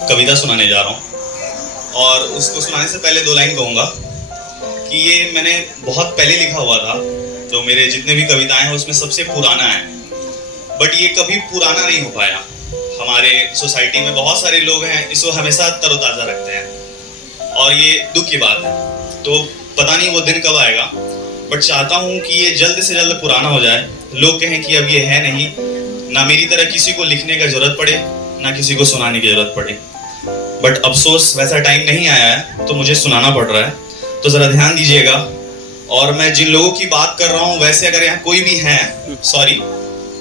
कविता सुनाने जा रहा हूँ और उसको सुनाने से पहले 2 लाइन कहूँगा कि ये मैंने बहुत पहले लिखा हुआ था। जो मेरे जितने भी कविताएं हैं उसमें सबसे पुराना है, बट ये कभी पुराना नहीं हो पाया। हमारे सोसाइटी में बहुत सारे लोग हैं इसको हमेशा तरोताज़ा रखते हैं और ये दुख की बात है। तो पता नहीं वो दिन कब आएगा, बट चाहता हूँ कि ये जल्द से जल्द पुराना हो जाए। लोग कहें कि अब ये है नहीं, ना मेरी तरह किसी को लिखने का जरूरत पड़े ना किसी को सुनाने की जरूरत पड़े। बट अफसोस वैसा टाइम नहीं आया है तो मुझे सुनाना पड़ रहा है, तो ज़रा ध्यान दीजिएगा। और मैं जिन लोगों की बात कर रहा हूँ वैसे अगर यहाँ कोई भी हैं, सॉरी,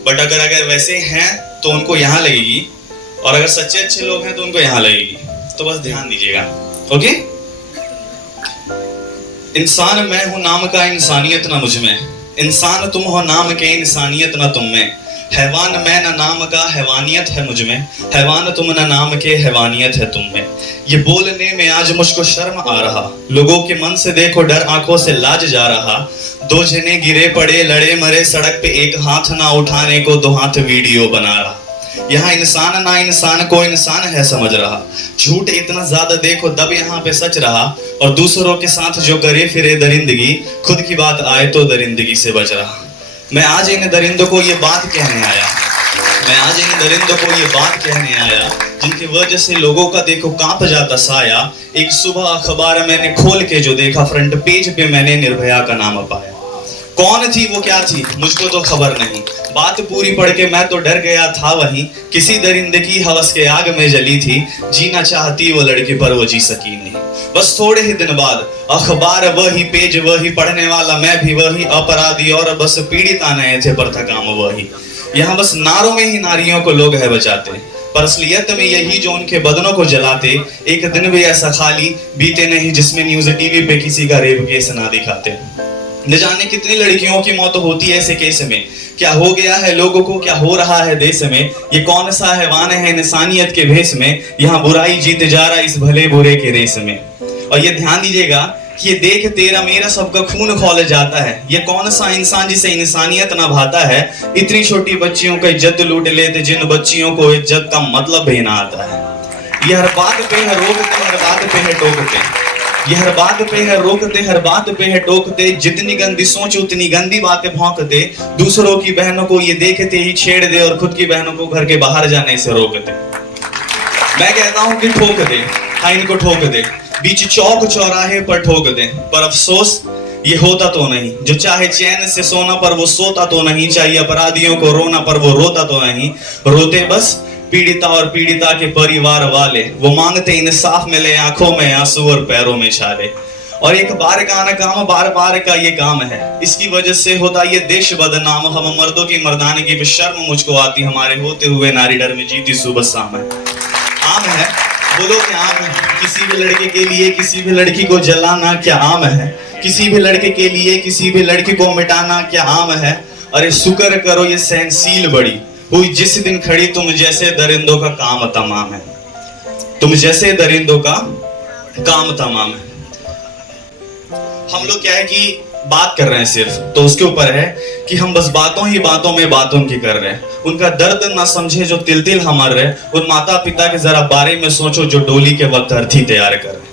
बट अगर वैसे हैं तो उनको यहाँ लगेगी, और अगर सच्चे अच्छे लोग हैं तो उनको यहाँ लगेगी। तो बस ध्यान दीजिएगा, ओके। इंसान मैं हूँ नाम का इंसानियत ना मुझ में, इंसान तुम हो नाम के इंसानियत ना तुम में। हैवान मैं न नाम का हैवानियत है मुझ में, हैवान तुम न नाम के हैवानियत है तुम में। ये बोलने में आज मुझको शर्म आ रहा, लोगों के मन से देखो डर आंखों से लाज जा रहा। 2 जने गिरे पड़े लड़े मरे सड़क पे, एक हाथ ना उठाने को 2 हाथ वीडियो बना रहा। यहाँ इंसान ना इंसान को इंसान है समझ रहा, झूठ इतना ज्यादा देखो दब यहाँ पे सच रहा। और दूसरों के साथ जो करे फिरे दरिंदगी, खुद की बात आए तो दरिंदगी से बच रहा। मैं आज इन दरिंदों को ये बात कहने आया, मैं आज इन दरिंदों को ये बात कहने आया, जिनकी वजह से लोगों का देखो कांप जाता साया। एक सुबह अखबार मैंने खोल के जो देखा, फ्रंट पेज पे मैंने निर्भया का नाम पाया। कौन थी वो क्या थी मुझको तो खबर नहीं, बात पूरी पढ़ के मैं तो डर गया था वहीं। किसी दरिंदे की हवस के आग में जली थी, जीना चाहती वो लड़की पर वो जी सकी नहीं। बस थोड़े ही दिन बाद अखबार वही, पेज वही, पढ़ने वाला मैं भी वही, अपराधी और बस पीड़िता नए थे पर था काम वही। यहाँ बस नारों में ही नारियों को लोग है बचाते, पर असलियत में यही जो उनके बदनों को जलाते। एक दिन भी ऐसा खाली बीते नहीं जिसमें न्यूज़ टीवी पे किसी का रेप केस ना दिखाते। न जाने कितनी लड़कियों की मौत होती है ऐसे केस में, क्या हो गया है लोगों को, क्या हो रहा है देश में। ये कौन सा हैवान है इंसानियत के भेष में, यहाँ बुराई जीत जा रहा इस भले बुरे के रेस में। और ये ध्यान दीजिएगा कि ये देख तेरा मेरा सबका खून खौल जाता है। ये कौन सा इंसान जिसे इंसानियत ना भाता है, इतनी छोटी बच्चियों का इज्जत लूट लेते जिन बच्चियों को इज्जत का मतलब भी ना आता है। ये हर बात पे है रोकते, हर बात पे है टोकते, ये हर बात पे है रोकते, हर बात पे है टोकते। जितनी गंदी सोच उतनी गंदी बातें भौंकते, दूसरों की बहनों को ये देखते ही छेड़ दे और खुद की बहनों को घर के बाहर जाने से रोकते। मैं कहता हूँ कि ठोक दे, हाँ इनको ठोक दे, बीच चौक चौराहे पर ठोक दे। पर अफसोस ये होता तो नहीं, जो चाहे चैन से सोना पर वो सोता तो नहीं, चाहिए अपराधियों को रोना पर वो रोता तो नहीं। रोते बस पीड़िता और पीड़िता के परिवार वाले, वो मांगते इंसाफ मिले, आंखों में आंसू और पैरों में छाले। और एक बार का ना काम बार बार का ये काम है, इसकी वजह से होता ये देश बदनाम। हम मर्दों की मर्दानगी पे शर्म मुझको आती, हमारे होते हुए नारी डर में जीती सुबह शाम है। आम है बोलो क्या आम है, किसी भी लड़के के लिए किसी भी लड़की को जलाना क्या आम है, किसी भी लड़के के लिए किसी भी लड़की को मिटाना क्या आम है। अरे शुक्र करो ये सहनशील बड़ी हुई जिस दिन खड़ी, तुम जैसे दरिंदों का काम तमाम है, तुम जैसे दरिंदों का काम तमाम है। हम लोग क्या है कि बात कर रहे हैं सिर्फ, तो उसके ऊपर है कि हम बस बातों ही बातों में बातों की कर रहे हैं। उनका दर्द ना समझे जो तिल तिल हमार रहे, उन माता पिता के जरा बारे में सोचो जो डोली के वक्त अर्थी तैयार कर रहे।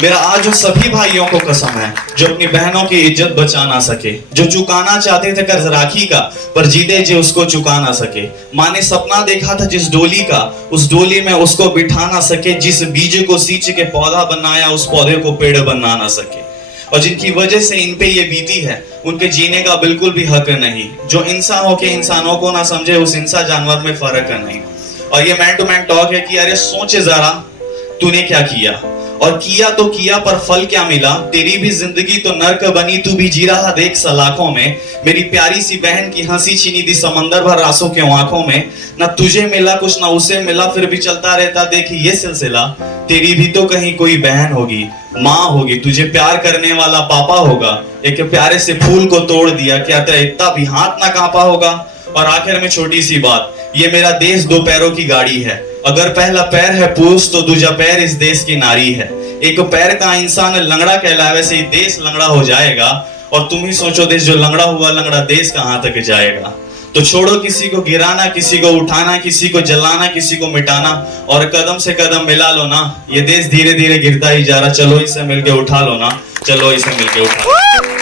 मेरा आज सभी भाइयों को कसम है जो अपनी बहनों की इज्जत बचा ना सके, जो चुकाना चाहते थे कर्ज राखी का पर जीते जी उसको चुका ना सके। माँ ने सपना देखा था जिस डोली का, उस डोली में उसको बिठा ना सके, जिस बीज को सींच के पौधा बनाया उस पौधे को पेड़ बना ना सके। और जिनकी वजह से इन पे ये बीती है उनके जीने का बिल्कुल भी हक नहीं, जो इंसान होके इंसानों को ना समझे उस इंसान जानवर में फर्क नहीं। और ये मैन टू मैन टॉक है कि अरे सोच जरा तूने क्या किया, और किया तो किया पर फल क्या मिला। तेरी भी जिंदगी तो नर्क बनी, तू भी जी रहा देख सलाखों में। मेरी प्यारी सी बहन की हंसी छीनी दी समंदर भर रासों के आंखों में। ना तुझे मिला कुछ ना उसे मिला, फिर भी चलता रहता देख ये सिलसिला। तेरी भी तो कहीं कोई बहन होगी, माँ होगी, तुझे प्यार करने वाला पापा होगा। एक प्यारे से फूल को तोड़ दिया, क्या तेरा इतना भी हाथ ना कांपा होगा। और आखिर में छोटी सी बात, ये मेरा देश 2 पैरों की गाड़ी है, अगर पहला पैर है पुरुष तो दूजा पैर इस देश की नारी है। एक पैर का इंसान लंगड़ा कहलाए, वैसे ही देश लंगड़ा हो जाएगा। और तुम ही सोचो देश जो लंगड़ा हुआ लंगड़ा देश कहाँ तक जाएगा। तो छोड़ो किसी को गिराना, किसी को उठाना, किसी को जलाना, किसी को मिटाना, और कदम से कदम मिला लो ना। ये देश धीरे धीरे गिरता ही जा रहा, चलो इसे मिलके उठा लो ना, चलो इसे मिलके उठा लो।